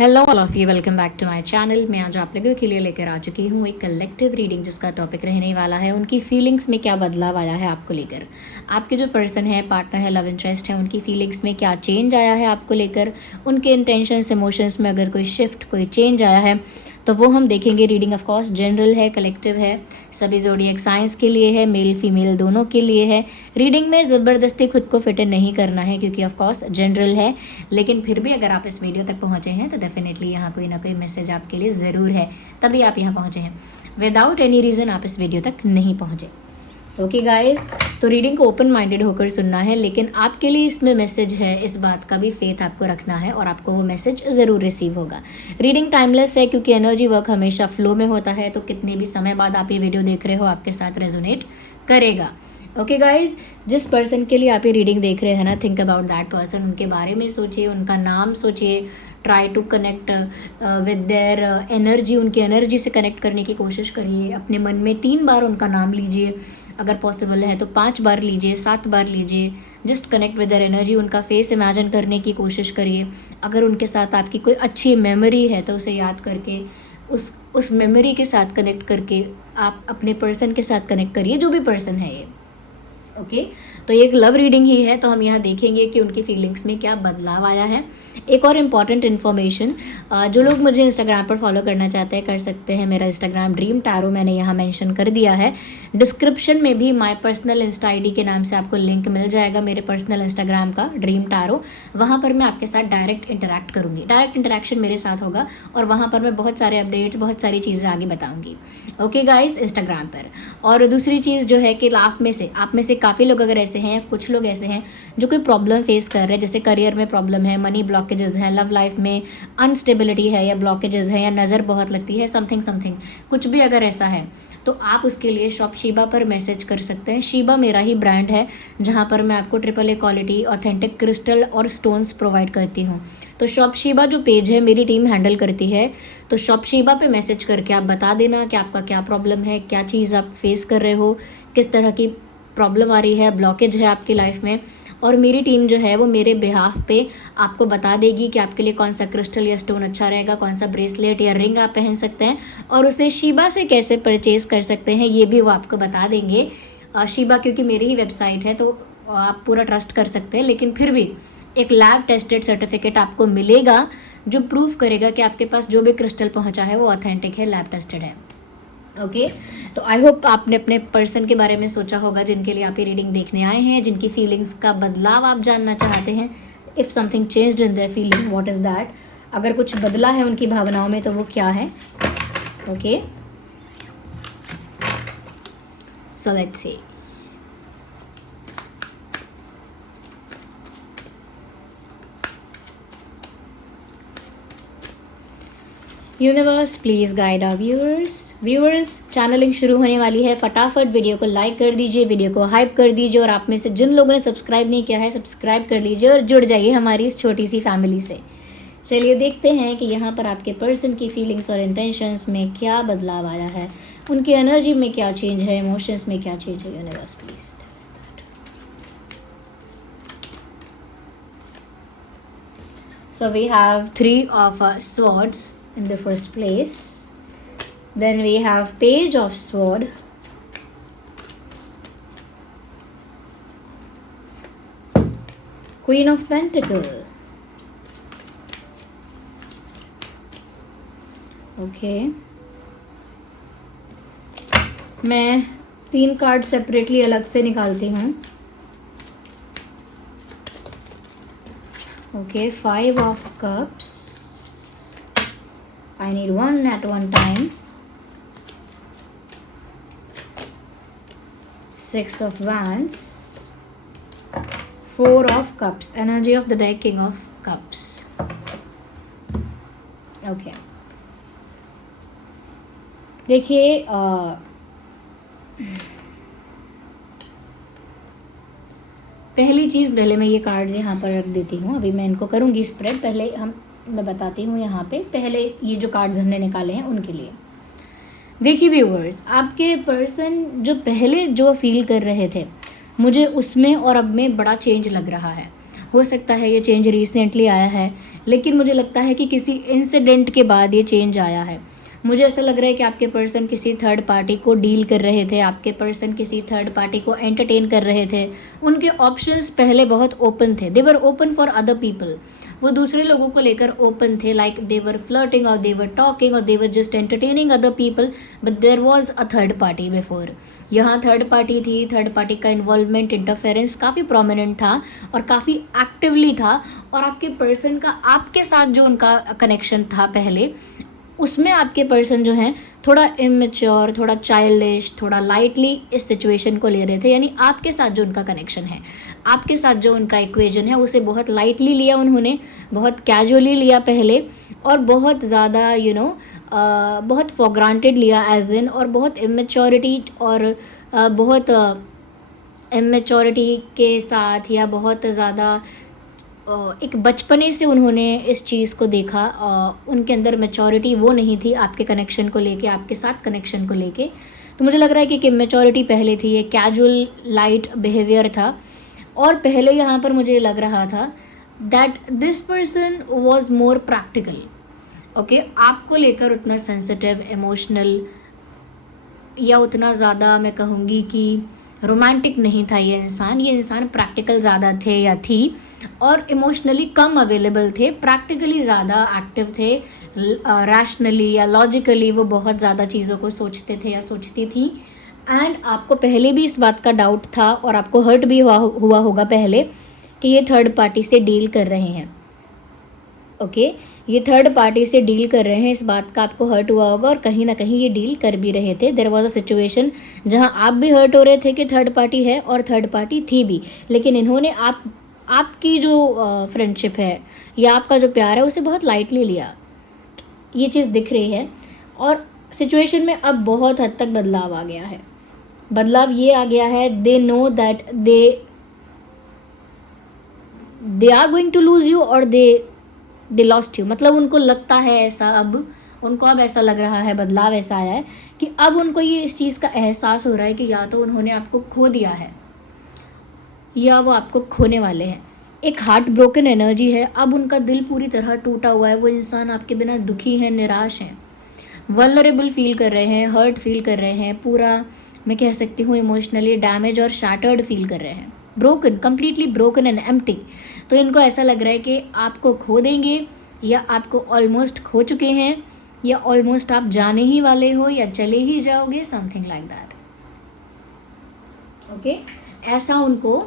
Hello all of you, welcome back to my channel. मैं आज आप लोगों के लिए लेकर आ चुकी हूँ एक कलेक्टिव रीडिंग जिसका टॉपिक रहने वाला है उनकी फीलिंग्स में क्या बदलाव आया है आपको लेकर। आपके जो पर्सन है, पार्टनर है, लव इंटरेस्ट है, उनकी फीलिंग्स में क्या चेंज आया है आपको लेकर, उनके इंटेंशंस इमोशंस में अगर कोई शिफ्ट, कोई चेंज आया है तो वो हम देखेंगे। रीडिंग ऑफ कोर्स जनरल है, कलेक्टिव है, सभी ज़ोडिएक साइंस के लिए है, मेल फीमेल दोनों के लिए है। रीडिंग में ज़बरदस्ती खुद को फिट इन नहीं करना है क्योंकि ऑफ कोर्स जनरल है, लेकिन फिर भी अगर आप इस वीडियो तक पहुँचे हैं तो डेफिनेटली यहाँ कोई ना कोई मैसेज आपके लिए ज़रूर है, तभी आप यहाँ पहुँचे हैं। विदाउट एनी रीज़न आप इस वीडियो तक नहीं पहुँचे। ओके गाइस, तो रीडिंग को ओपन माइंडेड होकर सुनना है, लेकिन आपके लिए इसमें मैसेज है, इस बात का भी फेथ आपको रखना है और आपको वो मैसेज ज़रूर रिसीव होगा। रीडिंग टाइमलेस है क्योंकि एनर्जी वर्क हमेशा फ्लो में होता है, तो कितने भी समय बाद आप ये वीडियो देख रहे हो आपके साथ रेजोनेट करेगा। ओके गाइज, जिस पर्सन के लिए आप ये रीडिंग देख रहे हैं ना, थिंक अबाउट दैट पर्सन, उनके बारे में सोचिए, उनका नाम सोचिए, try to connect with their energy, उनकी एनर्जी से कनेक्ट करने की कोशिश करिए। अपने मन में 3 बार उनका नाम लीजिए, अगर पॉसिबल है तो 5 बार लीजिए, 7 बार लीजिए। Just connect with their energy, उनका फेस इमेजिन करने की कोशिश करिए। अगर उनके साथ आपकी कोई अच्छी मेमोरी है तो उसे याद करके उस मेमोरी के साथ कनेक्ट करके आप अपने पर्सन के साथ कनेक्ट करिए, जो भी पर्सन है ये। ओके, तो ये एक लव रीडिंग ही है, तो हम यहाँ देखेंगे कि उनकी फीलिंग्स में क्या बदलाव आया है। एक और इम्पॉर्टेंट इन्फॉर्मेशन, जो लोग मुझे इंस्टाग्राम पर फॉलो करना चाहते हैं कर सकते हैं। मेरा इंस्टाग्राम ड्रीम टैरो मैंने यहाँ मेंशन कर दिया है। डिस्क्रिप्शन में भी माय पर्सनल इंस्टा आईडी के नाम से आपको लिंक मिल जाएगा मेरे पर्सनल इंस्टाग्राम का, ड्रीम टैरो। वहाँ पर मैं आपके साथ डायरेक्ट इंटरेक्ट करूँगी, डायरेक्ट इंटरेक्शन मेरे साथ होगा और वहाँ पर मैं बहुत सारे अपडेट्स, बहुत सारी चीज़ें आगे बताऊँगी। ओके गाइज, इंस्टाग्राम पर। और दूसरी चीज़ जो है कि आप में से काफ़ी लोग अगर ऐसे हैं, कुछ लोग ऐसे हैं जो कोई प्रॉब्लम फेस कर रहे हैं, जैसे करियर में प्रॉब्लम है, मनी ब्लॉकेजेस हैं, लव लाइफ में अनस्टेबिलिटी है या ब्लॉकेजेस है या नज़र बहुत लगती है, समथिंग कुछ भी अगर ऐसा है तो आप उसके लिए शॉप शीबा पर मैसेज कर सकते हैं। शीबा मेरा ही ब्रांड है जहाँ पर मैं आपको AAA क्वालिटी ऑथेंटिक क्रिस्टल और स्टोन्स प्रोवाइड करती हूँ। तो शॉप शीबा जो पेज है मेरी टीम हैंडल करती है, तो शॉप शीबा पे मैसेज करके आप बता देना कि आपका क्या प्रॉब्लम है, क्या चीज़ आप फेस कर रहे हो, किस तरह की प्रॉब्लम आ रही है, ब्लॉकेज है आपकी लाइफ में, और मेरी टीम जो है वो मेरे बिहाफ पे आपको बता देगी कि आपके लिए कौन सा क्रिस्टल या स्टोन अच्छा रहेगा, कौन सा ब्रेसलेट या रिंग आप पहन सकते हैं और उसे शीबा से कैसे परचेज़ कर सकते हैं, ये भी वो आपको बता देंगे। शीबा क्योंकि मेरी ही वेबसाइट है तो आप पूरा ट्रस्ट कर सकते हैं, लेकिन फिर भी एक लैब टेस्टेड सर्टिफिकेट आपको मिलेगा जो प्रूफ करेगा कि आपके पास जो भी क्रिस्टल पहुँचा है वो ऑथेंटिक है, लैब टेस्टेड है। ओके, तो आई होप आपने अपने पर्सन के बारे में सोचा होगा जिनके लिए आप ये रीडिंग देखने आए हैं, जिनकी फीलिंग्स का बदलाव आप जानना चाहते हैं। If something changed in their feeling, what is that, अगर कुछ बदला है उनकी भावनाओं में तो वो क्या है। Okay, so let's see. Universe please guide our viewers. Channelling शुरू होने वाली है, फटाफट वीडियो को लाइक कर दीजिए, वीडियो को हाइप कर दीजिए, और आप में से जिन लोगों ने सब्सक्राइब नहीं किया है सब्सक्राइब कर लीजिए और जुड़ जाइए हमारी इस छोटी सी फैमिली से। चलिए देखते हैं कि यहाँ पर आपके पर्सन की फीलिंग्स और इंटेंशंस में क्या बदलाव आया है, उनकी एनर्जी में क्या चेंज है, इमोशंस में क्या चेंज है। Universe please. So we have 3 of swords in the first place. Then we have page of sword. Queen of pentacle. Okay. मैं 3 कार्ड सेपरेटली अलग से निकालती हूँ। Okay, 5 of cups. I need one at one time. 6 of wands. 4 of cups. Energy of the deck, king of cups. Okay. देखिए, पहली चीज़, पहले मैं ये कार्ड्स यहाँ पर रख देती हूँ, अभी मैं इनको करूँगी स्प्रेड। पहले मैं बताती हूँ यहाँ पे, पहले ये जो कार्ड्स हमने निकाले हैं उनके लिए। देखिए व्यूअर्स, आपके पर्सन जो पहले जो फील कर रहे थे, मुझे उसमें और अब में बड़ा चेंज लग रहा है। हो सकता है ये चेंज रिसेंटली आया है लेकिन मुझे लगता है कि किसी इंसिडेंट के बाद ये चेंज आया है। मुझे ऐसा लग रहा है कि आपके पर्सन किसी थर्ड पार्टी को डील कर रहे थे, आपके पर्सन किसी थर्ड पार्टी को एंटरटेन कर रहे थे। उनके ऑप्शंस पहले बहुत ओपन थे, they were open for other people, वो दूसरे लोगों को लेकर ओपन थे, लाइक दे वर फ्लर्टिंग और दे वर टॉकिंग और they were just entertaining other people, but there was a third party before. यहाँ थर्ड पार्टी थी, थर्ड पार्टी का इन्वॉल्वमेंट, इंटरफेरेंस काफ़ी प्रोमिनेंट था और काफ़ी एक्टिवली था। और आपके पर्सन का आपके साथ जो उनका कनेक्शन था पहले, उसमें आपके पर्सन जो हैं थोड़ा इमेच्योर, थोड़ा चाइल्डिश, थोड़ा लाइटली इस सिचुएशन को ले रहे थे। यानी आपके साथ जो उनका कनेक्शन है, आपके साथ जो उनका इक्वेजन है, उसे बहुत लाइटली लिया उन्होंने, बहुत कैजुअली लिया पहले, और बहुत ज़्यादा बहुत फॉर ग्रांटेड लिया एज इन, और बहुत इमेच्योरिटी और बहुत इमेच्योरिटी के साथ या बहुत ज़्यादा एक बचपने से उन्होंने इस चीज़ को देखा। उनके अंदर मैच्योरिटी वो नहीं थी आपके कनेक्शन को लेके, आपके साथ कनेक्शन को लेके। तो मुझे लग रहा है कि इमेच्योरिटी पहले थी, ये कैजुअल लाइट बिहेवियर था। और पहले यहाँ पर मुझे लग रहा था that this person was more practical. Okay, आपको लेकर उतना सेंसिटिव, इमोशनल या उतना ज़्यादा मैं कहूँगी कि रोमांटिक नहीं था ये इंसान प्रैक्टिकल ज़्यादा थे या थी, और इमोशनली कम अवेलेबल थे, प्रैक्टिकली ज़्यादा एक्टिव थे, रैशनली या लॉजिकली वो बहुत ज़्यादा चीज़ों को सोचते थे या सोचती थी। एंड आपको पहले भी इस बात का डाउट था और आपको हर्ट भी हुआ होगा पहले कि ये थर्ड पार्टी से डील कर रहे हैं। ओके, ये थर्ड पार्टी से डील कर रहे हैं, इस बात का आपको हर्ट हुआ होगा और कहीं ना कहीं ये डील कर भी रहे थे। देयर वाज अ सिचुएशन जहाँ आप भी हर्ट हो रहे थे कि थर्ड पार्टी है और थर्ड पार्टी थी भी, लेकिन इन्होंने आपकी जो फ्रेंडशिप है या आपका जो प्यार है उसे बहुत लाइटली लिया। ये चीज़ दिख रही है और सिचुएशन में अब बहुत हद तक बदलाव आ गया है। बदलाव ये आ गया है, they know that they are going to lose you और दे लॉस्ट यू। मतलब उनको लगता है ऐसा, उनको अब ऐसा लग रहा है, बदलाव ऐसा आया है कि अब उनको ये इस चीज़ का एहसास हो रहा है कि या तो उन्होंने आपको खो दिया है या वो आपको खोने वाले हैं। एक हार्ट ब्रोकन एनर्जी है, अब उनका दिल पूरी तरह टूटा हुआ है। वो इंसान आपके बिना दुखी है, निराश है, वल्नरेबल फील कर रहे हैं, हर्ट फील कर रहे हैं, पूरा मैं कह सकती हूँ इमोशनली डैमेज और शैटर्ड फील कर रहे हैं, broken, completely broken and empty. तो इनको ऐसा लग रहा है कि आपको खो देंगे या आपको ऑलमोस्ट खो चुके हैं या ऑलमोस्ट आप जाने ही वाले हो या चले ही जाओगे, समथिंग लाइक दैट। ओके, ऐसा उनको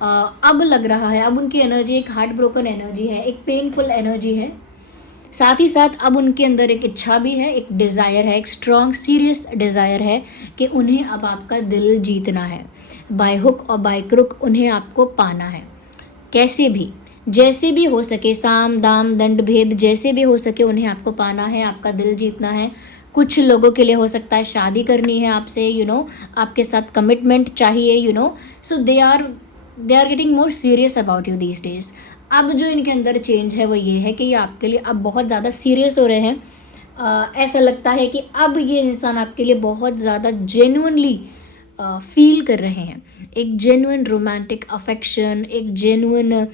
अब लग रहा है। अब उनकी एनर्जी एक हार्ट ब्रोकन एनर्जी है, एक पेनफुल एनर्जी है। साथ ही साथ अब उनके अंदर एक इच्छा भी है, एक डिज़ायर है, एक स्ट्रॉन्ग सीरियस डिज़ायर है कि उन्हें अब आपका दिल जीतना है, बाय हुक और बाय क्रुक उन्हें आपको पाना है, कैसे भी, जैसे भी हो सके, साम दाम दंड भेद जैसे भी हो सके उन्हें आपको पाना है, आपका दिल जीतना है। कुछ लोगों के लिए हो सकता है शादी करनी है आपसे, आपके साथ कमिटमेंट चाहिए, so they are getting more serious about you these days. अब जो इनके अंदर चेंज है वो ये है कि ये आपके लिए अब बहुत ज़्यादा सीरियस हो रहे हैं। ऐसा लगता है कि अब ये इंसान आपके लिए बहुत ज़्यादा जेन्युइनली फील कर रहे हैं, एक जेन्युइन रोमांटिक अफेक्शन, एक जेन्युइन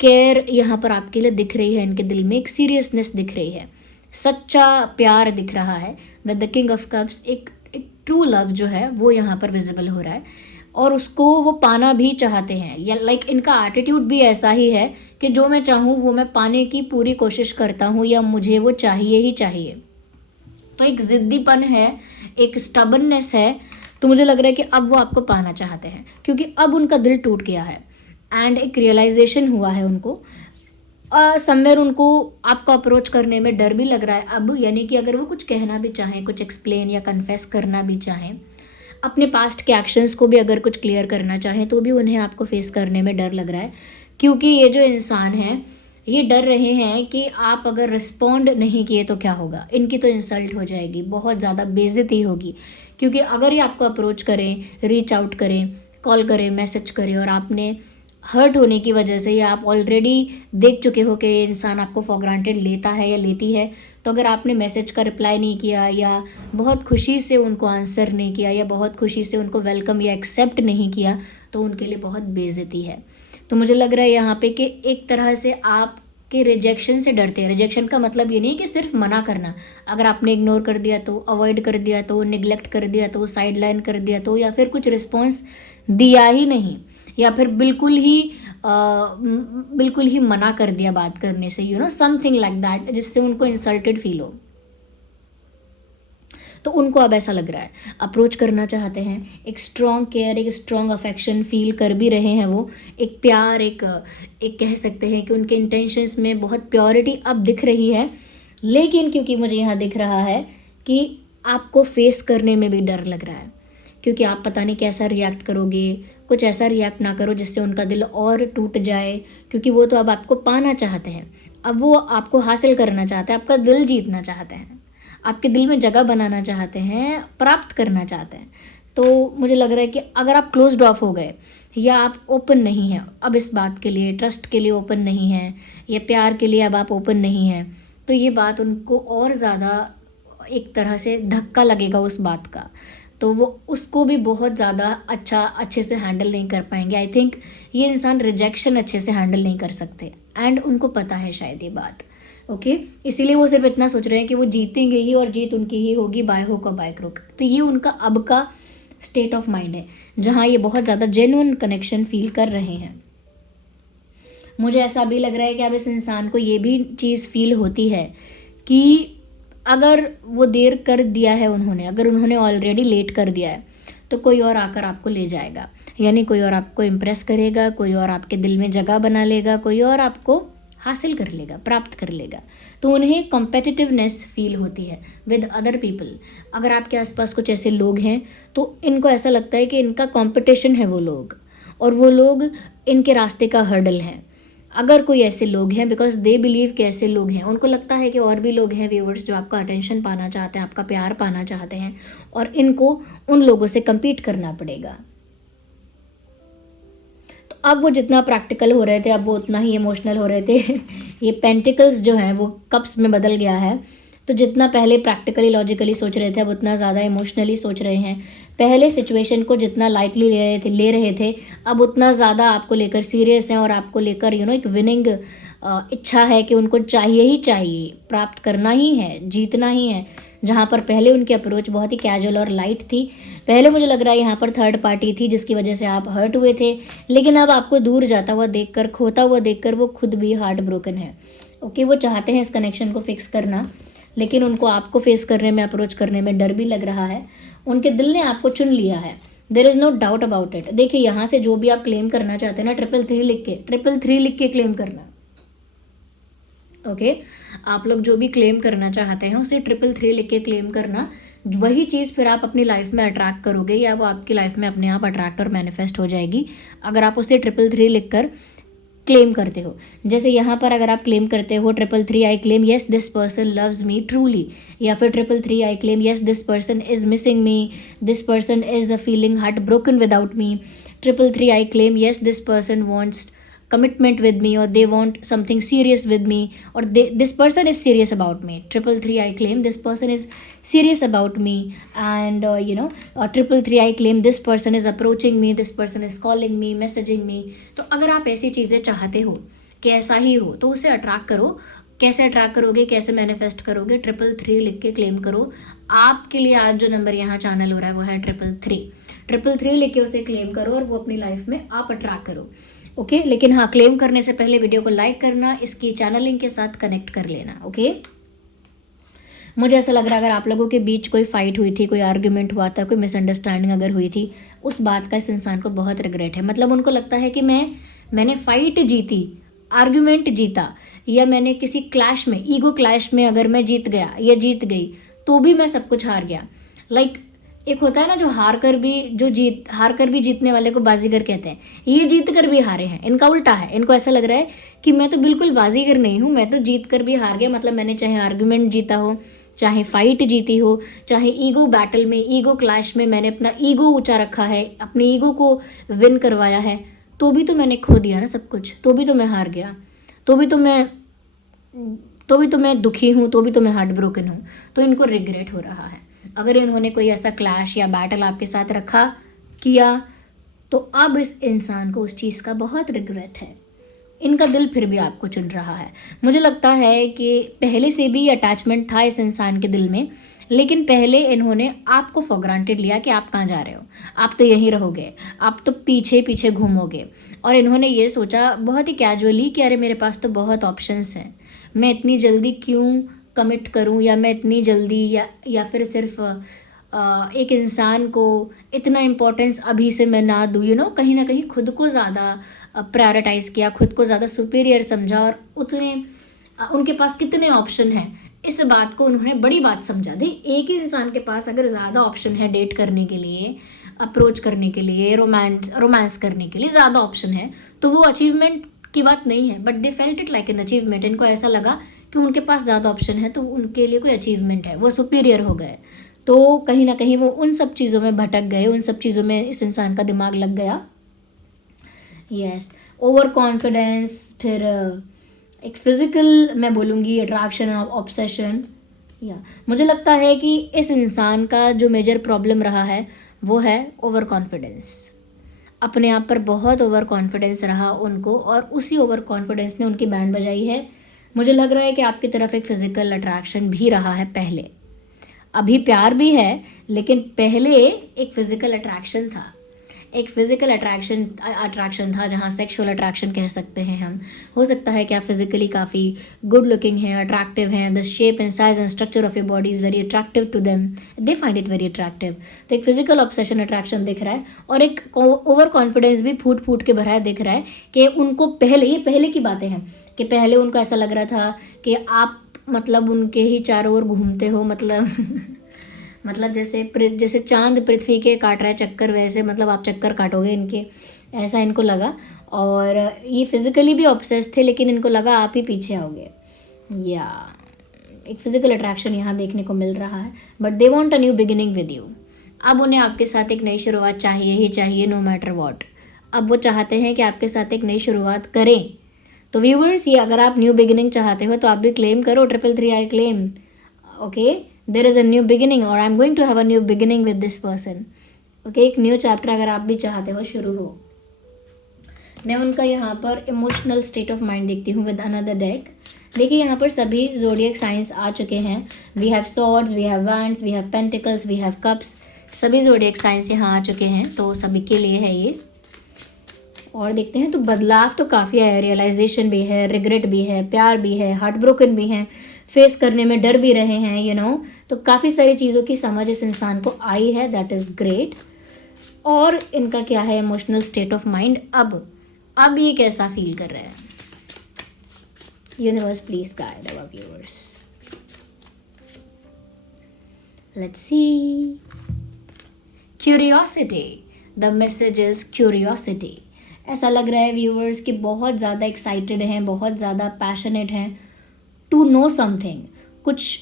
केयर यहाँ पर आपके लिए दिख रही है। इनके दिल में एक सीरियसनेस दिख रही है, सच्चा प्यार दिख रहा है with the king of cups. एक ट्रू लव जो है वो यहाँ पर विजिबल हो रहा है और उसको वो पाना भी चाहते हैं, या लाइक इनका एटीट्यूड भी ऐसा ही है कि जो मैं चाहूँ वो मैं पाने की पूरी कोशिश करता हूँ या मुझे वो चाहिए ही चाहिए। तो एक ज़िद्दीपन है, एक स्टबननेस है। तो मुझे लग रहा है कि अब वो आपको पाना चाहते हैं क्योंकि अब उनका दिल टूट गया है एंड एक रियलाइजेशन हुआ है उनको। समवेयर उनको आपको अप्रोच करने में डर भी लग रहा है अब, यानी कि अगर वो कुछ कहना भी चाहें, कुछ एक्सप्लेन या कन्फेस करना भी चाहें, अपने पास्ट के एक्शंस को भी अगर कुछ क्लियर करना चाहें, तो भी उन्हें आपको फेस करने में डर लग रहा है। क्योंकि ये जो इंसान है ये डर रहे हैं कि आप अगर रिस्पॉन्ड नहीं किए तो क्या होगा, इनकी तो इंसल्ट हो जाएगी, बहुत ज़्यादा बेइज्जती होगी। क्योंकि अगर ये आपको अप्रोच करें, रीच आउट करें, कॉल करें, मैसेज करें और आपने हर्ट होने की वजह से या आप ऑलरेडी देख चुके हो कि ये इंसान आपको फॉर ग्रांटेड लेता है या लेती है, तो अगर आपने मैसेज का रिप्लाई नहीं किया या बहुत खुशी से उनको आंसर नहीं किया या बहुत खुशी से उनको वेलकम या एक्सेप्ट नहीं किया, तो उनके लिए बहुत बेइज्जती है। तो मुझे लग रहा है यहाँ पे कि एक तरह से आपके कि रिजेक्शन से डरते हैं। रिजेक्शन का मतलब ये नहीं कि सिर्फ मना करना, अगर आपने इग्नोर कर दिया तो, अवॉइड कर दिया तो, निगलेक्ट कर दिया तो, साइड लाइन कर दिया तो, या फिर कुछ रिस्पॉन्स दिया ही नहीं, या फिर बिल्कुल ही मना कर दिया बात करने से, समथिंग लाइक दैट, जिससे उनको इंसल्टेड फील हो। तो उनको अब ऐसा लग रहा है, अप्रोच करना चाहते हैं, एक स्ट्रॉन्ग केयर, एक स्ट्रॉन्ग अफेक्शन फील कर भी रहे हैं वो, एक प्यार, एक कह सकते हैं कि उनके इंटेंशंस में बहुत प्योरिटी अब दिख रही है। लेकिन क्योंकि मुझे यहाँ दिख रहा है कि आपको फेस करने में भी डर लग रहा है, क्योंकि आप पता नहीं कैसा रिएक्ट करोगे, कुछ ऐसा रिएक्ट ना करो जिससे उनका दिल और टूट जाए, क्योंकि वो तो अब आपको पाना चाहते हैं, अब वो आपको हासिल करना चाहते हैं, आपका दिल जीतना चाहते हैं, आपके दिल में जगह बनाना चाहते हैं, प्राप्त करना चाहते हैं। तो मुझे लग रहा है कि अगर आप क्लोज्ड ऑफ हो गए, या आप ओपन नहीं हैं अब इस बात के लिए, ट्रस्ट के लिए ओपन नहीं हैं, या प्यार के लिए अब आप ओपन नहीं हैं, तो ये बात उनको और ज़्यादा एक तरह से धक्का लगेगा उस बात का, तो वो उसको भी बहुत ज़्यादा अच्छे से हैंडल नहीं कर पाएंगे। आई थिंक ये इंसान रिजेक्शन अच्छे से हैंडल नहीं कर सकते, एंड उनको पता है शायद ये बात। ओके, इसीलिए वो सिर्फ इतना सोच रहे हैं कि वो जीतेंगे ही, और जीत उनकी ही होगी, बाय होक और बाय क्रुक। तो ये उनका अब का स्टेट ऑफ माइंड है, जहाँ ये बहुत ज़्यादा जेन्युइन कनेक्शन फील कर रहे हैं। मुझे ऐसा भी लग रहा है कि अब इस इंसान को ये भी चीज़ फील होती है कि अगर वो देर कर दिया है उन्होंने, अगर उन्होंने ऑलरेडी लेट कर दिया है, तो कोई और आकर आपको ले जाएगा, यानी कोई और आपको इम्प्रेस करेगा, कोई और आपके दिल में जगह बना लेगा, कोई और आपको हासिल कर लेगा, प्राप्त कर लेगा। तो उन्हें कॉम्पिटिटिवनेस फील होती है विद अदर पीपल। अगर आपके आसपास कुछ ऐसे लोग हैं तो इनको ऐसा लगता है कि इनका कंपटीशन है वो लोग, और वो लोग इनके रास्ते का हर्डल हैं। अगर कोई ऐसे लोग हैं, बिकॉज दे बिलीव कि ऐसे लोग हैं, उनको लगता है कि और भी लोग हैं व्यूअर्स जो आपका अटेंशन पाना चाहते हैं, आपका प्यार पाना चाहते हैं, और इनको उन लोगों से कम्पीट करना पड़ेगा। तो अब वो जितना प्रैक्टिकल हो रहे थे, अब वो उतना ही इमोशनल हो रहे थे। ये पेंटिकल्स जो है वो कप्स में बदल गया है, तो जितना पहले प्रैक्टिकली लॉजिकली सोच रहे थे, अब उतना ज़्यादा इमोशनली सोच रहे हैं। पहले सिचुएशन को जितना लाइटली ले रहे थे, अब उतना ज़्यादा आपको लेकर सीरियस हैं, और आपको लेकर एक विनिंग इच्छा है कि उनको चाहिए ही चाहिए, प्राप्त करना ही है, जीतना ही है। जहाँ पर पहले उनकी अप्रोच बहुत ही कैजुअल और लाइट थी, पहले मुझे लग रहा है यहाँ पर थर्ड पार्टी थी जिसकी वजह से आप हर्ट हुए थे, लेकिन अब आपको दूर जाता हुआ देखकर, खोता हुआ देखकर वो खुद भी हार्ट ब्रोकन है। ओके, वो चाहते हैं इस कनेक्शन को फिक्स करना, लेकिन उनको आपको फेस करने में, अप्रोच करने में डर भी लग रहा है। उनके दिल ने आपको चुन लिया है, there is no doubt about it. देखिए, यहाँ से जो भी आप क्लेम करना चाहते हैं ना, 333 लिख के क्लेम करना। ओके, आप लोग जो भी क्लेम करना चाहते हैं उसे 333 लिख के क्लेम करना। वही चीज़ फिर आप अपनी लाइफ में अट्रैक्ट करोगे, या वो आपकी लाइफ में अपने आप अट्रैक्ट और मैनिफेस्ट हो जाएगी, अगर आप उसे 333 लिख कर क्लेम करते हो। जैसे यहाँ पर अगर आप क्लेम करते हो 333 I claim yes this person loves me truly, या फिर 333 I claim yes this person is missing me, this person is a feeling heart broken without me, 333 I claim yes this person wants commitment with me, or they want something serious with me, or this person is serious about me. 333 I claim this person is serious about me, and 333 I claim this person is approaching me, this person is calling me, messaging me. तो अगर आप ऐसी चीज़ें चाहते हो कि ऐसा ही हो, तो उसे अट्रैक्ट करो। कैसे अट्रैक्ट करोगे, कैसे मैनिफेस्ट करोगे? 333 लिख के क्लेम करो। आपके लिए आज जो नंबर यहाँ चैनल हो रहा है वो है 333 लिख के उसे क्लेम करो, और वो अपनी लाइफ में आप अट्रैक्ट करो। ओके, लेकिन हाँ, क्लेम करने से पहले वीडियो को लाइक करना, इसकी चैनल लिंक के साथ कनेक्ट कर लेना। ओके, मुझे ऐसा लग रहा है अगर आप लोगों के बीच कोई फाइट हुई थी, कोई आर्ग्यूमेंट हुआ था, कोई मिसअंडरस्टैंडिंग अगर हुई थी, उस बात का इस इंसान को बहुत रिग्रेट है। मतलब उनको लगता है कि मैंने फाइट जीती, आर्ग्यूमेंट जीता, या मैंने किसी क्लैश में, ईगो क्लैश में अगर मैं जीत गया या जीत गई, तो भी मैं सब कुछ हार गया। लाइक एक होता है ना, जो हार कर भी जीतने वाले को बाजीगर कहते हैं। ये जीत कर भी हारे हैं, इनका उल्टा है। इनको ऐसा लग रहा है कि मैं तो बिल्कुल बाजीगर नहीं हूँ, मैं तो जीत कर भी हार गया। मतलब मैंने चाहे आर्ग्यूमेंट जीता हो, चाहे फाइट जीती हो, चाहे ईगो बैटल में, ईगो क्लैश में मैंने अपना ईगो ऊंचा रखा है, अपनी ईगो को विन करवाया है, तो भी तो मैंने खो दिया ना सब कुछ, तो भी तो मैं हार गया, तो भी तो मैं दुखी हूँ, तो भी तो मैं हार्ट ब्रोकन हूँ। तो इनको रिग्रेट हो रहा है। अगर इन्होंने कोई ऐसा क्लैश या बैटल आपके साथ किया, तो अब इस इंसान को उस चीज़ का बहुत रिग्रेट है। इनका दिल फिर भी आपको चुन रहा है। मुझे लगता है कि पहले से भी अटैचमेंट था इस इंसान के दिल में, लेकिन पहले इन्होंने आपको फॉर ग्रांटेड लिया कि आप कहाँ जा रहे हो, आप तो यहीं रहोगे, आप तो पीछे पीछे घूमोगे। और इन्होंने ये सोचा बहुत ही कैजुअली कि अरे मेरे पास तो बहुत ऑप्शंस हैं, मैं इतनी जल्दी क्यों कमिट करूं, या मैं इतनी जल्दी या फिर सिर्फ एक इंसान को इतना इम्पोर्टेंस अभी से मैं ना दूँ। कहीं ना कहीं खुद को ज़्यादा प्रायोरिटाइज़ किया, खुद को ज़्यादा सुपीरियर समझा, और उतने उनके पास कितने ऑप्शन हैं इस बात को उन्होंने बड़ी बात समझा दी। एक ही इंसान के पास अगर ज़्यादा ऑप्शन है डेट करने के लिए, अप्रोच करने के लिए, रोमांस करने के लिए ज़्यादा ऑप्शन है, तो वो अचीवमेंट की बात नहीं है, but they felt it like an achievement. इनको ऐसा लगा कि उनके पास ज़्यादा ऑप्शन है तो उनके लिए कोई अचीवमेंट है, वो सुपीरियर हो गए। तो कहीं ना कहीं वो उन सब चीज़ों में भटक गए, उन सब चीज़ों में इस इंसान का दिमाग लग गया। यस, ओवर कॉन्फिडेंस, फिर एक फिजिकल मैं बोलूँगी अट्रैक्शन और ऑब्सेशन। या मुझे लगता है कि इस इंसान का जो मेजर प्रॉब्लम रहा है वो है ओवर कॉन्फिडेंस। अपने आप पर बहुत ओवर कॉन्फिडेंस रहा उनको, और उसी ओवर कॉन्फिडेंस ने उनकी बैंड बजाई है। मुझे लग रहा है कि आपकी तरफ एक फिजिकल अट्रैक्शन भी रहा है पहले, अभी प्यार भी है, लेकिन पहले एक फिजिकल अट्रैक्शन था, एक फिजिकल अट्रैक्शन था, जहाँ सेक्सुअल अट्रैक्शन कह सकते हैं हम। हो सकता है कि आप फिजिकली काफ़ी गुड लुकिंग हैं, अट्रैक्टिव हैं, the shape and size and structure of your body is very attractive to them, they find it very attractive. तो एक फिजिकल ऑब्सेशन अट्रैक्शन दिख रहा है, और एक ओवर कॉन्फिडेंस भी फूट फूट के भरा है दिख रहा है कि उनको पहले, ये पहले की बातें हैं कि पहले उनको ऐसा लग रहा था कि आप मतलब उनके ही चारों ओर घूमते हो, मतलब जैसे चांद पृथ्वी के काट रहा है चक्कर, वैसे मतलब आप चक्कर काटोगे इनके, ऐसा इनको लगा। और ये फिजिकली भी ऑब्सेस थे, लेकिन इनको लगा आप ही पीछे आओगे। या एक फिजिकल अट्रैक्शन यहाँ देखने को मिल रहा है, but they want a new beginning with you. अब उन्हें आपके साथ एक नई शुरुआत चाहिए ही चाहिए, नो मैटर व्हाट। अब वो चाहते हैं कि आपके साथ एक नई शुरुआत करें। तो व्यूवर्स, ये अगर आप न्यू बिगिनिंग चाहते हो तो आप भी क्लेम करो, 333 I claim, okay, there is a new beginning or I'm going to have a new beginning with this person, okay, एक न्यू चैप्टर अगर आप भी चाहते हो शुरू हो। मैं उनका यहाँ पर इमोशनल स्टेट ऑफ माइंड देखती हूँ विद अनदर डेक। देखिए यहाँ पर सभी ज़ोडिएक साइंस आ चुके हैं। We have swords, we have wands, we have pentacles, we have cups, सभी ज़ोडिएक साइंस यहाँ आ चुके हैं, तो सभी के लिए है ये। और देखते हैं तो बदलाव तो काफ़ी है, रियलाइजेशन भी है, रिग्रेट भी है, प्यार भी है, हार्ट ब्रोकन भी हैं, फेस करने में डर भी रहे हैं, तो काफ़ी सारी चीज़ों की समझ इस इंसान को आई है, दैट इज़ ग्रेट। और इनका क्या है इमोशनल स्टेट ऑफ माइंड, अब ये कैसा फील कर रहे हैं। Universe please guide our viewers, let's see. Curiosity, the message is curiosity. ऐसा लग रहा है व्यूअर्स कि बहुत ज़्यादा एक्साइटेड हैं, बहुत ज़्यादा पैशनेट हैं टू नो समथिंग, कुछ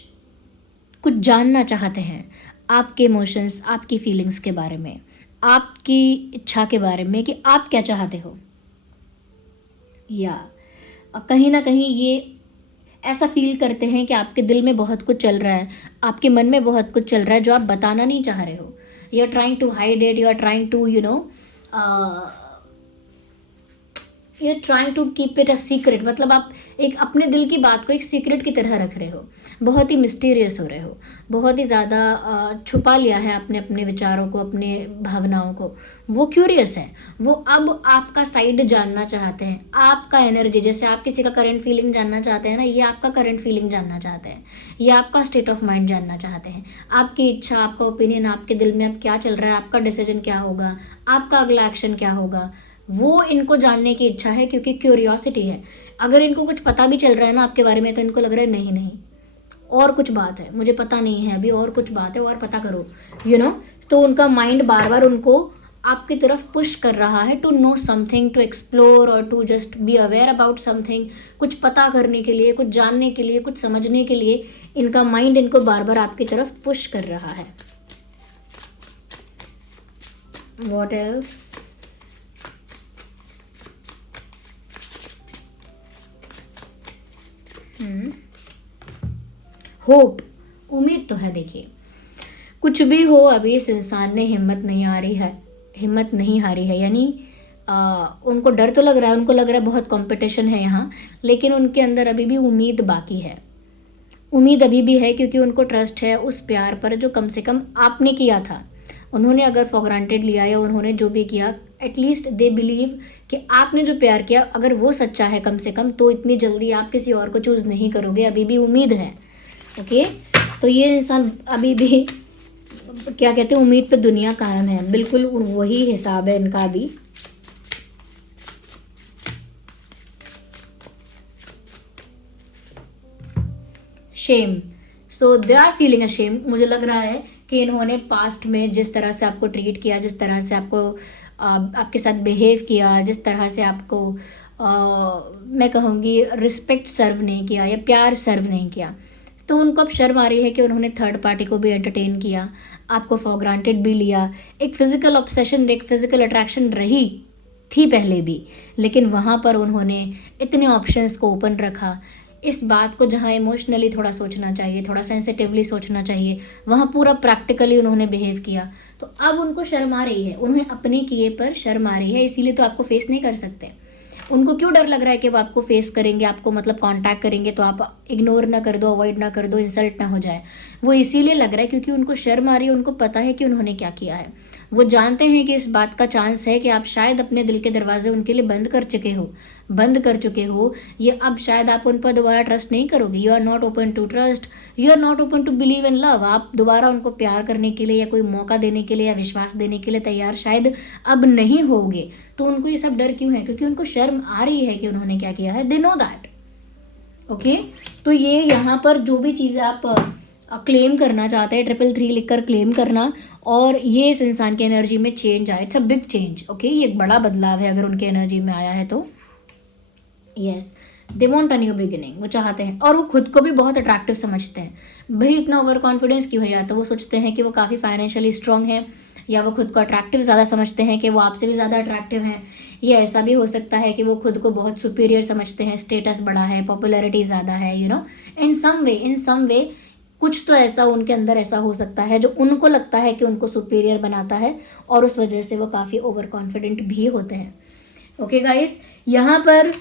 जानना चाहते हैं आपके इमोशंस, आपकी फीलिंग्स के बारे में, आपकी इच्छा के बारे में कि आप क्या चाहते हो। या कहीं ना कहीं ये ऐसा फील करते हैं कि आपके दिल में बहुत कुछ चल रहा है, आपके मन में बहुत कुछ चल रहा है जो आप बताना नहीं चाह रहे हो। You are trying to hide it, you are trying to you are trying to keep it a secret. मतलब आप एक अपने दिल की बात को एक सीक्रेट की तरह रख रहे हो, बहुत ही मिस्टीरियस हो रहे हो, बहुत ही ज़्यादा छुपा लिया है अपने अपने विचारों को, अपने भावनाओं को। वो क्यूरियस है, वो अब आपका साइड जानना चाहते हैं, आपका एनर्जी। जैसे आप किसी का करंट फीलिंग जानना चाहते हैं ना, ये आपका करंट फीलिंग जानना चाहते हैं, ये आपका स्टेट ऑफ माइंड जानना चाहते हैं, आपकी इच्छा, आपका ओपिनियन, आपके दिल में अब क्या चल रहा है, आपका डिसीजन क्या होगा, आपका अगला एक्शन क्या होगा, वो इनको जानने की इच्छा है, क्योंकि क्यूरियोसिटी है। अगर इनको कुछ पता भी चल रहा है ना आपके बारे में, तो इनको लग रहा है नहीं नहीं और कुछ बात है, मुझे पता नहीं है अभी, और कुछ बात है, और पता करो, तो उनका माइंड बार बार उनको आपकी तरफ पुश कर रहा है to know something, to explore और to just be aware about something. कुछ पता करने के लिए, कुछ जानने के लिए, कुछ समझने के लिए इनका माइंड इनको बार बार आपकी तरफ पुश कर रहा है। What else? होप, उम्मीद तो है। देखिए कुछ भी हो, अभी इस इंसान ने हिम्मत नहीं हारी है, यानी उनको डर तो लग रहा है, उनको लग रहा है बहुत कंपटीशन है यहाँ, लेकिन उनके अंदर अभी भी उम्मीद बाकी है। उम्मीद अभी भी है क्योंकि उनको ट्रस्ट है उस प्यार पर जो कम से कम आपने किया था। उन्होंने अगर फॉर ग्रांटेड लिया या उन्होंने जो भी किया, एटलीस्ट दे बिलीव कि आपने जो प्यार किया अगर वो सच्चा है कम से कम, तो इतनी जल्दी आप किसी और को चूज़ नहीं करोगे, अभी भी उम्मीद है। ओके, तो ये इंसान अभी भी क्या कहते हैं, उम्मीद पे दुनिया कायम है, बिल्कुल वही हिसाब है इनका भी। Shame, so they are feeling ashamed. मुझे लग रहा है कि इन्होंने पास्ट में जिस तरह से आपको ट्रीट किया, जिस तरह से आपको आपके साथ बिहेव किया, जिस तरह से आपको मैं कहूँगी रिस्पेक्ट सर्व नहीं किया या प्यार सर्व नहीं किया, तो उनको अब शर्म आ रही है कि उन्होंने थर्ड पार्टी को भी एंटरटेन किया, आपको फॉर ग्रांटेड भी लिया। एक फिजिकल ऑब्सेशन, एक फिजिकल अट्रैक्शन रही थी पहले भी, लेकिन वहाँ पर उन्होंने इतने ऑप्शंस को ओपन रखा। इस बात को जहाँ इमोशनली थोड़ा सोचना चाहिए, थोड़ा सेंसिटिवली सोचना चाहिए, वहाँ पूरा प्रैक्टिकली उन्होंने बिहेव किया। तो अब उनको शर्म आ रही है, उन्हें अपने किए पर शर्म आ रही है, इसीलिए तो आपको फेस नहीं कर सकते। उनको क्यों डर लग रहा है कि वो आपको फेस करेंगे, आपको मतलब कांटेक्ट करेंगे तो आप इग्नोर ना कर दो, अवॉइड ना कर दो, इंसल्ट ना हो जाए। वो इसीलिए लग रहा है क्योंकि उनको शर्म आ रही है, उनको पता है कि उन्होंने क्या किया है। वो जानते हैं कि इस बात का चांस है कि आप शायद अपने दिल के दरवाजे उनके लिए बंद कर चुके हो। ये अब शायद आप उन पर दोबारा ट्रस्ट नहीं करोगे। You are not open to trust, you are not open to believe in love. आप दोबारा उनको प्यार करने के लिए या कोई मौका देने के लिए या विश्वास देने के लिए तैयार शायद अब नहीं होगे। तो उनको ये सब डर क्यों है? क्योंकि उनको शर्म आ रही है कि उन्होंने क्या किया है। They know that. ओके, तो ये यहाँ पर जो भी चीज़ें आप क्लेम करना चाहते हैं, 333 लिखकर क्लेम करना, और ये इस इंसान की एनर्जी में चेंज आए। It's a big change. Okay, ये एक बड़ा बदलाव है अगर उनके एनर्जी में आया है तो। Yes, they want a new beginning, वो चाहते हैं, और वो खुद को भी बहुत अट्रैक्टिव समझते हैं। भाई इतना ओवर कॉन्फिडेंस क्यों है? या तो वो सोचते हैं कि वो काफ़ी फाइनेंशियली स्ट्रांग है, या वो खुद को अट्रैक्टिव ज़्यादा समझते हैं कि वो आपसे भी ज़्यादा अट्रैक्टिव हैं। या ऐसा भी हो सकता है कि वो खुद को बहुत सुपीरियर समझते हैं, स्टेटस बड़ा है, पॉपुलैरिटी ज़्यादा है, यू नो, इन सम वे कुछ तो ऐसा उनके अंदर ऐसा हो सकता है जो उनको लगता है कि उनको सुपीरियर बनाता है, और उस वजह से वो काफ़ी ओवर कॉन्फिडेंट भी होते हैं। ओके गाइस, यहाँ पर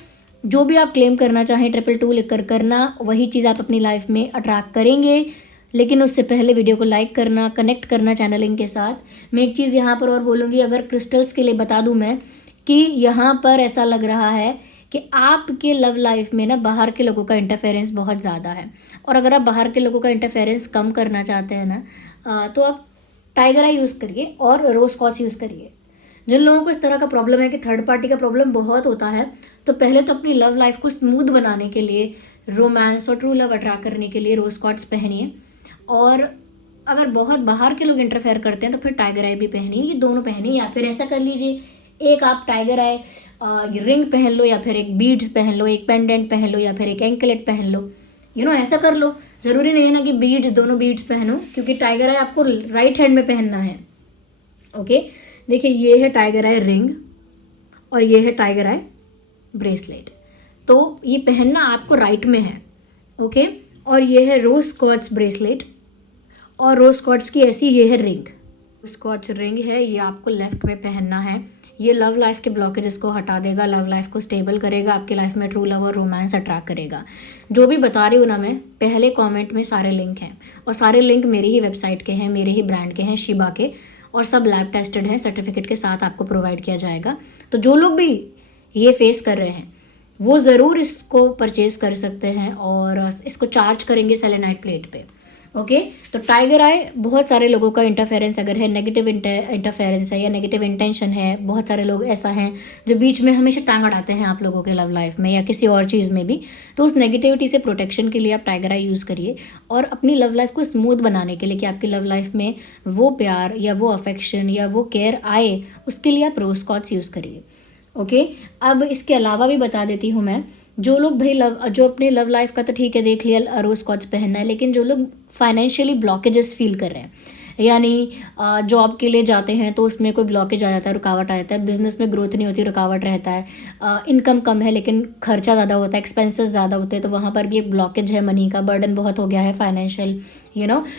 जो भी आप क्लेम करना चाहें 222 लिखकर करना, वही चीज़ आप अपनी लाइफ में अट्रैक्ट करेंगे। लेकिन उससे पहले वीडियो को लाइक करना, कनेक्ट करना चैनलिंग के साथ। मैं एक चीज़ यहाँ पर और बोलूँगी, अगर क्रिस्टल्स के लिए बता दूँ मैं कि यहाँ पर ऐसा लग रहा है कि आपके लव लाइफ में ना बाहर के लोगों का इंटरफेरेंस बहुत ज़्यादा है, और अगर आप बाहर के लोगों का इंटरफेरेंस कम करना चाहते हैं ना, तो आप टाइगर आई यूज़ करिए और रोज कॉच यूज़ करिए। जिन लोगों को इस तरह का प्रॉब्लम है कि थर्ड पार्टी का प्रॉब्लम बहुत होता है, तो पहले तो अपनी लव लाइफ को स्मूथ बनाने के लिए, रोमांस और ट्रू लव अट्रैक्ट करने के लिए रोज कॉट्स पहनिए। और अगर बहुत बाहर के लोग इंटरफेयर करते हैं तो फिर टाइगर आई भी पहनिए, ये दोनों पहनिए। या फिर ऐसा कर लीजिए, एक आप टाइगर आई रिंग पहन लो, या फिर एक बीड्स पहन लो, एक पेंडेंट पहन लो, या फिर एक एंकलेट पहन लो, यू नो, ऐसा कर लो। ज़रूरी नहीं है ना कि बीड्स, दोनों बीड्स पहनो, क्योंकि टाइगर आई आपको राइट हैंड में पहनना है। ओके, देखिए ये है टाइगर आई रिंग और ये है टाइगर आई ब्रेसलेट, तो ये पहनना आपको राइट में है। ओके, और ये है रोज क्वार्ट्ज ब्रेसलेट, और रोज क्वार्ट्ज की ऐसी ये है रिंग, रोज क्वार्ट्ज रिंग है, ये आपको लेफ्ट में पहनना है। ये लव लाइफ के ब्लॉकेजेस को हटा देगा, लव लाइफ को स्टेबल करेगा, आपकी लाइफ में ट्रू लव और रोमांस अट्रैक्ट करेगा। जो भी बता रही हूँ ना मैं, पहले कमेंट में सारे लिंक हैं, और सारे लिंक मेरी ही वेबसाइट के हैं, मेरे ही ब्रांड के हैं, शिबा के, और सब लैब टेस्टेड हैं, सर्टिफिकेट के साथ आपको प्रोवाइड किया जाएगा। तो जो लोग भी ये फेस कर रहे हैं वो ज़रूर इसको परचेज कर सकते हैं, और इसको चार्ज करेंगे सेलेनाइट प्लेट पे। ओके, तो टाइगर आई, बहुत सारे लोगों का इंटरफेरेंस अगर है, नेगेटिव इंटरफेरेंस है या नेगेटिव इंटेंशन है, बहुत सारे लोग ऐसा हैं जो बीच में हमेशा टांग अड़ाते हैं आप लोगों के लव लाइफ में या किसी और चीज़ में भी, तो उस नेगेटिविटी से प्रोटेक्शन के लिए आप टाइगर आई यूज़ करिए। और अपनी लव लाइफ को स्मूथ बनाने के लिए कि आपकी लव लाइफ में वो प्यार या वो अफेक्शन या वो केयर आए, उसके लिए आप रोज कॉट्स यूज़ करिए। ओके, अब इसके अलावा भी बता देती हूँ मैं, जो लोग भाई जो अपने लव लाइफ का तो ठीक है देख लिया रोज कॉट्स पहनना है, लेकिन जो लोग फाइनेंशियली ब्लॉकेजेस फील कर रहे हैं यानी जॉब के लिए जाते हैं तो उसमें कोई ब्लॉकेज आ जाता है, रुकावट आ जाता है, बिजनेस में ग्रोथ नहीं होती, रुकावट रहता है, इनकम कम है लेकिन खर्चा ज़्यादा होता है, एक्सपेंसेस ज़्यादा होते हैं, तो वहाँ पर भी एक ब्लॉकेज है, मनी का बर्डन बहुत हो गया है फाइनेंशियल,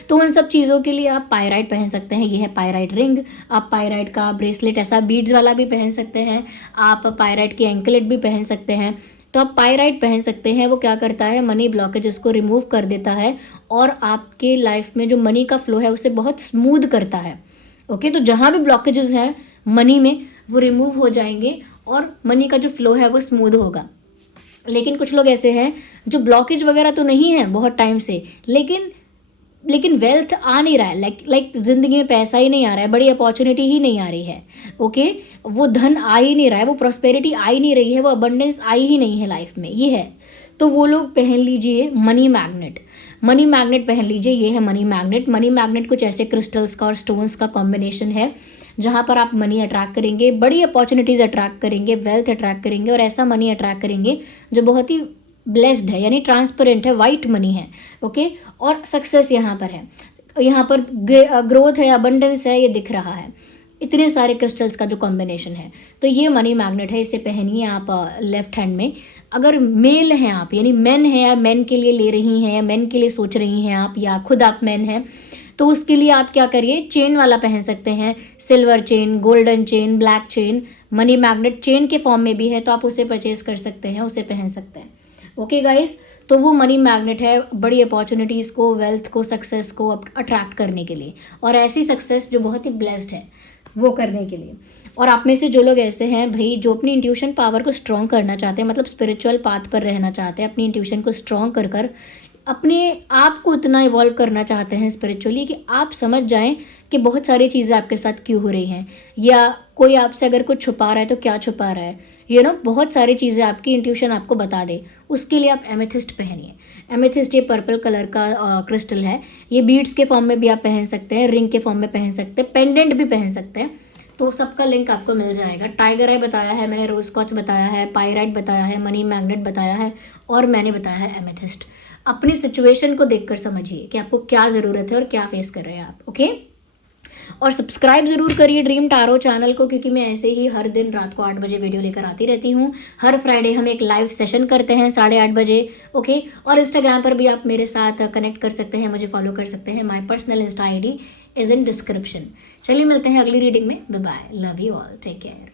तो उन सब चीज़ों के लिए आप पायराइट पहन सकते हैं। ये है पायराइट रिंग। आप पायराइट का ब्रेसलेट ऐसा बीड्स वाला भी पहन सकते हैं, आप पायराइट की एंकलेट भी पहन सकते हैं। तो आप पायराइट पहन सकते हैं। वो क्या करता है, मनी ब्लॉकेजेस को रिमूव कर देता है और आपके लाइफ में जो मनी का फ्लो है उसे बहुत स्मूथ करता है। ओके, तो जहाँ भी ब्लॉकेजेस हैं मनी में वो रिमूव हो जाएंगे और मनी का जो फ्लो है वो स्मूथ होगा। लेकिन कुछ लोग ऐसे हैं जो ब्लॉकेज वगैरह तो नहीं है बहुत टाइम से, लेकिन वेल्थ आ नहीं रहा है, लाइक जिंदगी में पैसा ही नहीं आ रहा है, बड़ी अपॉर्चुनिटी ही नहीं आ रही है। ओके, वो धन आ ही नहीं रहा है, वो प्रॉस्पेरिटी आ ही नहीं रही है, वो अबंडेंस आई ही नहीं है लाइफ में, ये है। तो वो लोग पहन लीजिए मनी मैग्नेट। मनी मैग्नेट पहन लीजिए, ये है मनी मैग्नेट। मनी मैग्नेट कुछ ऐसे क्रिस्टल्स का और स्टोन्स का कॉम्बिनेशन है जहाँ पर आप मनी अट्रैक्ट करेंगे, बड़ी अपॉर्चुनिटीज़ अट्रैक्ट करेंगे, वेल्थ अट्रैक्ट करेंगे और ऐसा मनी अट्रैक्ट करेंगे जो बहुत ही ब्लेस्ड है, यानी ट्रांसपेरेंट है, वाइट मनी है। ओके, और सक्सेस यहाँ पर है, यहाँ पर ग्रोथ है, अबंडेंस है, ये दिख रहा है, इतने सारे क्रिस्टल्स का जो कॉम्बिनेशन है। तो ये मनी मैग्नेट है, इसे पहनिए आप लेफ्ट हैंड में। अगर मेल हैं आप, यानी मेन है, या मेन के लिए ले रही हैं या मेन के लिए सोच रही हैं आप, या खुद आप मेन हैं, तो उसके लिए आप क्या करिए, चेन वाला पहन सकते हैं, silver chain, golden chain, black chain. Money magnet chain के फॉर्म में भी है, तो आप उसे परचेज कर सकते हैं, उसे पहन सकते हैं। ओके गाइस, तो वो मनी मैग्नेट है बड़ी अपॉर्चुनिटीज़ को, वेल्थ को, सक्सेस को अट्रैक्ट करने के लिए, और ऐसी सक्सेस जो बहुत ही ब्लेस्ड है वो करने के लिए। और आप में से जो लोग ऐसे हैं भाई जो अपनी इंट्यूशन पावर को स्ट्रॉन्ग करना चाहते हैं, मतलब स्पिरिचुअल पाथ पर रहना चाहते हैं, अपनी इंट्यूशन को स्ट्रॉन्ग कर अपने आप को इतना इवॉल्व करना चाहते हैं स्पिरिचुअली कि आप समझ जाएं कि बहुत सारी चीज़ें आपके साथ क्यों हो रही हैं, या कोई आपसे अगर कुछ छुपा रहा है तो क्या छुपा रहा है, बहुत सारी चीज़ें आपकी इंट्यूशन आपको बता दे। उसके लिए आप एमेथिस्ट पहनिए। एमेथिस्ट ये पर्पल कलर का क्रिस्टल है, ये बीड्स के फॉर्म में भी आप पहन सकते हैं, रिंग के फॉर्म में पहन सकते हैं, पेंडेंट भी पहन सकते हैं। तो सबका लिंक आपको मिल जाएगा। टाइगर आई बताया है मैंने, रोज स्कॉच बताया है, पायराइट बताया है, मनी मैग्नेट बताया है, और मैंने बताया है एमेथिस्ट। अपनी सिचुएशन को देखकर समझिए कि आपको क्या ज़रूरत है और क्या फेस कर रहे हैं आप। ओके, और सब्सक्राइब ज़रूर करिए ड्रीम टारो चैनल को, क्योंकि मैं ऐसे ही हर दिन रात को 8 बजे वीडियो लेकर आती रहती हूँ। हर फ्राइडे हम एक लाइव सेशन करते हैं 8:30 बजे। ओके, और इंस्टाग्राम पर भी आप मेरे साथ कनेक्ट कर सकते हैं, मुझे फॉलो कर सकते हैं। My personal insta ID is in description. चलिए मिलते हैं अगली रीडिंग में। Bye bye, love you all, take care.